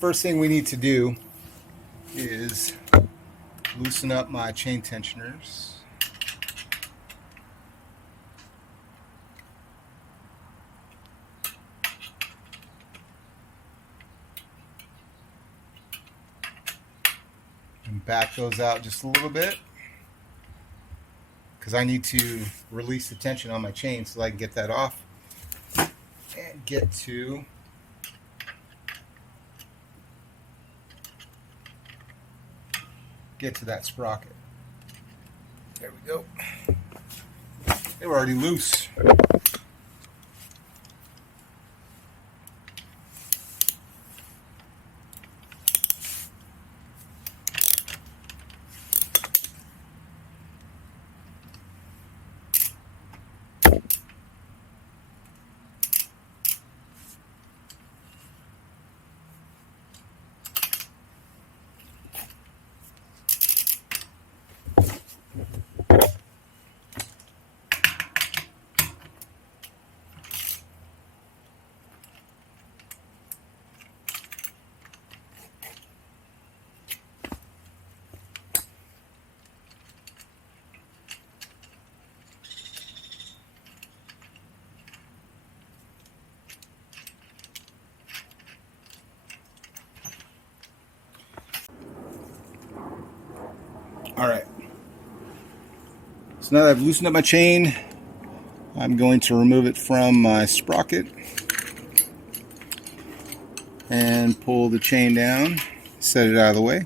first thing we need to do is loosen up my chain tensioners. And back those out just a little bit, because I need to release the tension on my chain so I can get that off and get to that sprocket. There we go. They were already loose. Alright, so now that I've loosened up my chain, I'm going to remove it from my sprocket and pull the chain down, set it out of the way.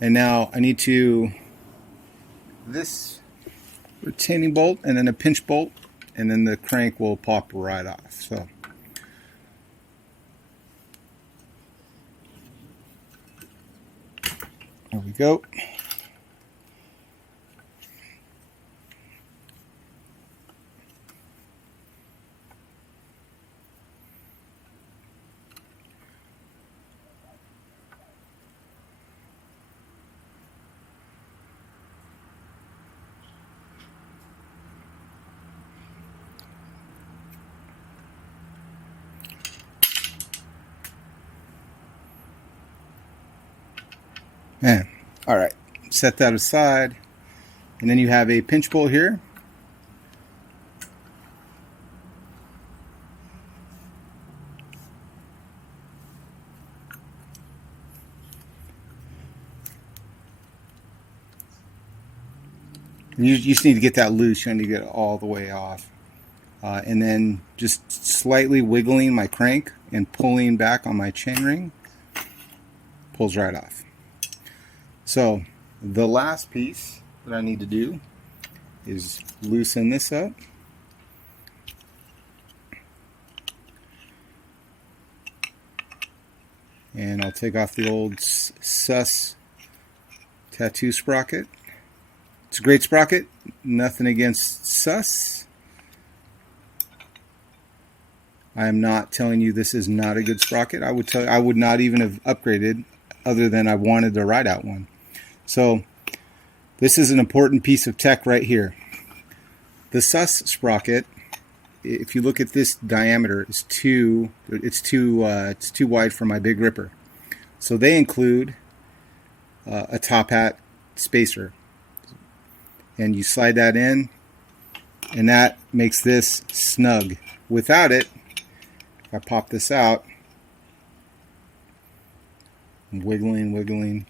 And now I need to, this retaining bolt and then a pinch bolt, and then the crank will pop right off. So there we go. Man, all right, set that aside, and then you have a pinch bolt here. And you just need to get that loose. You don't need to get it all the way off. And then just slightly wiggling my crank and pulling back on my chain ring, pulls right off. So the last piece that I need to do is loosen this up. And I'll take off the old Sus tattoo sprocket. It's a great sprocket, nothing against Sus. I am not telling you this is not a good sprocket. I would tell you I would not even have upgraded other than I wanted the Ride Out one. So this is an important piece of tech right here. The Sus sprocket, if you look at this diameter, it's too wide for my big ripper. So they include a top hat spacer, and you slide that in, and that makes this snug. Without it, if I pop this out, I'm wiggling.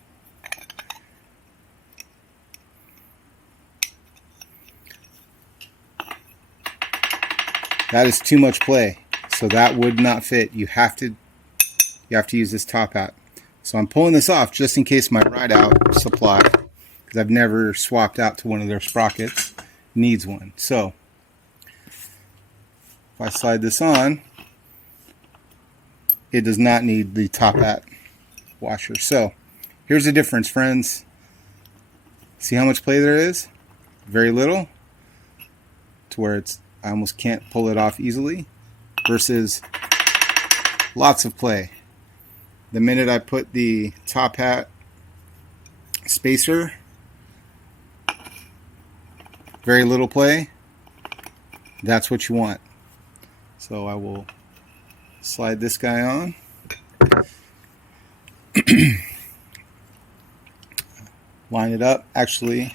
That is too much play, so that would not fit. You have to use this top hat. So I'm pulling this off just in case my RideOutSupply, because I've never swapped out to one of their sprockets, needs one. So if I slide this on, it does not need the top hat washer. So here's the difference, friends. See how much play there is? Very little, to where I almost can't pull it off easily, versus lots of play. The minute I put the top hat spacer, very little play. That's what you want. So I will slide this guy on. line it up. Actually,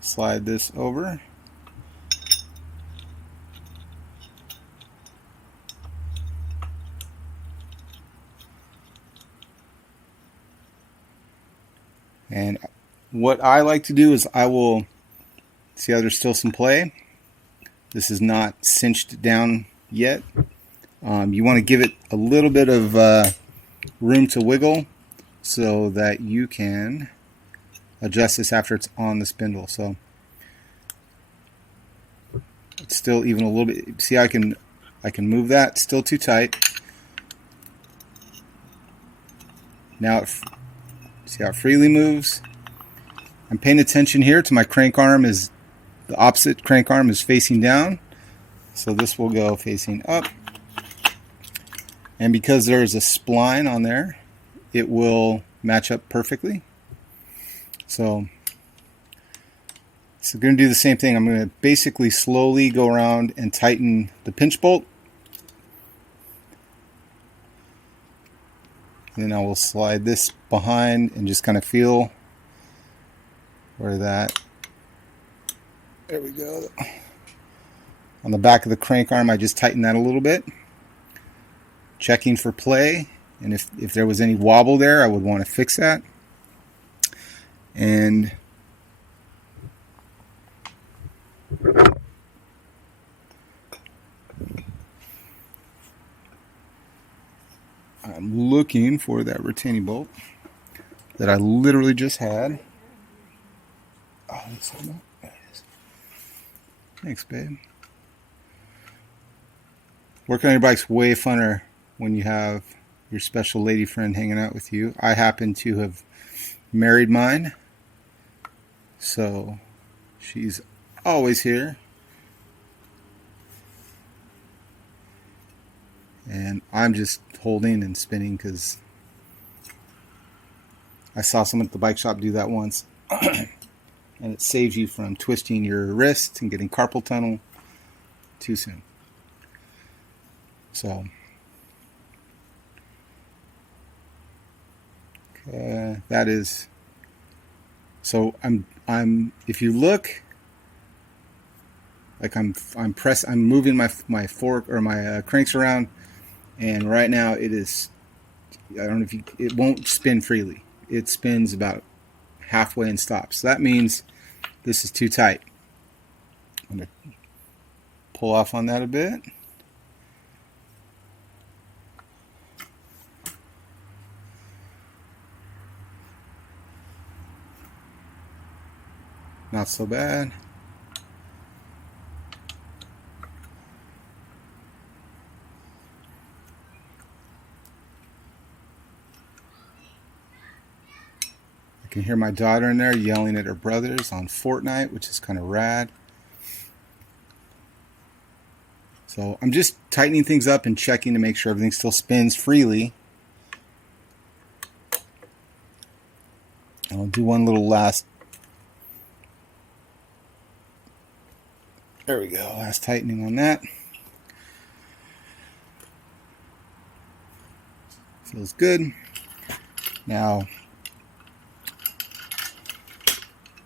slide this over. And what I like to do is I will see how there's still some play. This is not cinched down yet. You want to give it a little bit of room to wiggle so that you can adjust this after it's on the spindle. So it's still even a little bit. See, I can move that. It's still too tight. Now see how it freely moves. I'm paying attention here to my crank arm is the opposite crank arm is facing down. So this will go facing up. And because there's a spline on there, it will match up perfectly. So going to do the same thing. I'm going to basically slowly go around and tighten the pinch bolt. Then I will slide this behind and just kind of feel where that, there we go. On the back of the crank arm, I just tighten that a little bit. Checking for play, and if there was any wobble there, I would want to fix that. And I'm looking for that retaining bolt that I literally just had. Oh, it's there it is. Thanks, babe. Working on your bike's way funner when you have your special lady friend hanging out with you. I happen to have married mine, so she's always here. And I'm just holding and spinning because I saw someone at the bike shop do that once. And it saves you from twisting your wrist and getting carpal tunnel too soon. So that is, so I'm if you look, like I'm moving my fork or my cranks around, and right now it is, I don't know if it won't spin freely. It spins about halfway and stops. So that means this is too tight. I'm going to pull off on that a bit. Not so bad. I can hear my daughter in there yelling at her brothers on Fortnite, which is kind of rad. So I'm just tightening things up and checking to make sure everything still spins freely. I'll do one little last. There we go. Last tightening on that. Feels good. Now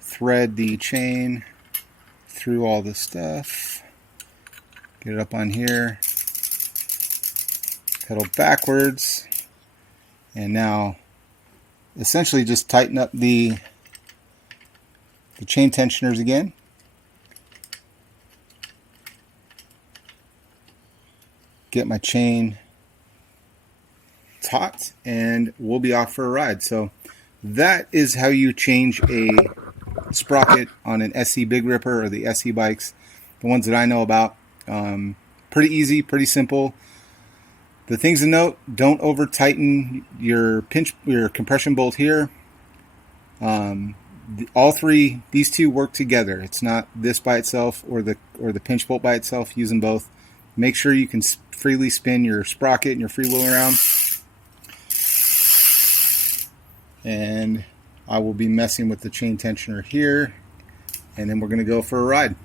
thread the chain through all the stuff. Get it up on here. Pedal backwards. And now essentially just tighten up the chain tensioners again. Get my chain taut, and we'll be off for a ride. So that is how you change a sprocket on an SE Big Ripper or the SE bikes, the ones that I know about. Pretty easy, pretty simple. The things to note: don't over tighten your compression bolt here. All three, these two work together. It's not this by itself or the pinch bolt by itself. Use them both. Make sure you can freely spin your sprocket and your freewheel around. And I will be messing with the chain tensioner here, and then we're going to go for a ride.